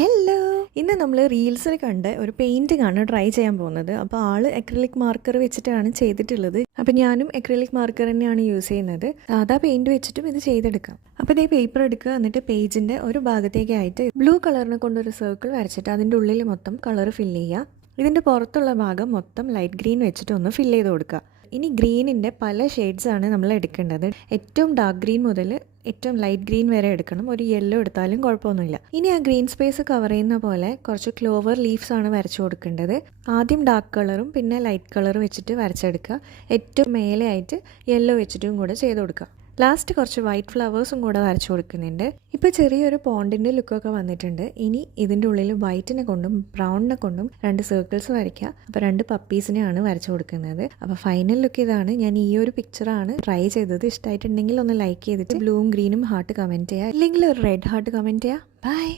Hello, ഇന്ന് നമ്മൾ റീൽസിൽ കണ്ട ഒരു പെയിൻറ്റിംഗ് ആണ് ട്രൈ ചെയ്യാൻ പോകുന്നത്. അപ്പോൾ ആൾ അക്രിലിക് മാർക്കർ വെച്ചിട്ടാണ് ചെയ്തിട്ടുള്ളത്. അപ്പോൾ ഞാനും അക്രിലിക് മാർക്കർ തന്നെയാണ് യൂസ് ചെയ്യുന്നത്. സാധാ പെയിൻറ്റ് വെച്ചിട്ടും ഇത് ചെയ്തെടുക്കാം. അപ്പോൾ ഇതേ പേപ്പർ എടുക്കുക, എന്നിട്ട് പേജിൻ്റെ ഒരു ഭാഗത്തേക്കായിട്ട് ബ്ലൂ കളറിനെ കൊണ്ടൊരു സർക്കിൾ വരച്ചിട്ട് അതിൻ്റെ ഉള്ളിൽ മൊത്തം കളർ ഫില്ല് ചെയ്യുക. ഇതിൻ്റെ പുറത്തുള്ള ഭാഗം മൊത്തം ലൈറ്റ് ഗ്രീൻ വെച്ചിട്ട് ഒന്ന് ഫില്ല് ചെയ്ത് കൊടുക്കുക. ഇനി ഗ്രീനിൻ്റെ പല ഷെയ്ഡ്സാണ് നമ്മൾ എടുക്കേണ്ടത്. ഏറ്റവും ഡാർക്ക് ഗ്രീൻ മുതൽ ഏറ്റവും ലൈറ്റ് ഗ്രീൻ വരെ എടുക്കണം. ഒരു യെല്ലോ എടുത്താലും കുഴപ്പമൊന്നുമില്ല. ഇനി ആ ഗ്രീൻ സ്പേസ് കവർ ചെയ്യുന്ന പോലെ കുറച്ച് ക്ലോവർ ലീവ്സ് ആണ് വരച്ചു കൊടുക്കേണ്ടത്. ആദ്യം ഡാർക്ക് കളറും പിന്നെ ലൈറ്റ് കളറും വെച്ചിട്ട് വരച്ചെടുക്കുക. ഏറ്റവും മേലെ ആയിട്ട് യെല്ലോ വെച്ചിട്ടും കൂടെ ചെയ്ത് കൊടുക്കുക. ലാസ്റ്റ് കുറച്ച് വൈറ്റ് ഫ്ലവേഴ്സും കൂടെ വരച്ചു കൊടുക്കുന്നുണ്ട്. ഇപ്പോൾ ചെറിയൊരു പോണ്ടിൻ്റെ ലുക്കൊക്കെ വന്നിട്ടുണ്ട്. ഇനി ഇതിൻ്റെ ഉള്ളിൽ വൈറ്റിനെ കൊണ്ടും ബ്രൗണിനെ കൊണ്ടും 2 സർക്കിൾസ് വരയ്ക്കുക. അപ്പോൾ 2 പപ്പീസിനെയാണ് വരച്ചു കൊടുക്കുന്നത്. അപ്പോൾ ഫൈനൽ ലുക്ക് ഇതാണ്. ഞാൻ ഈ ഒരു പിക്ചറാണ് ട്രൈ ചെയ്തത്. ഇഷ്ടമായിട്ടുണ്ടെങ്കിൽ ഒന്ന് ലൈക്ക് ചെയ്തിട്ട് ബ്ലൂവും ഗ്രീനും ഹാർട്ട് കമൻറ്റ് ചെയ്യുക. ഇല്ലെങ്കിൽ ഒരു റെഡ് ഹാർട്ട് കമൻറ്റ് ചെയ്യുക. ബൈ.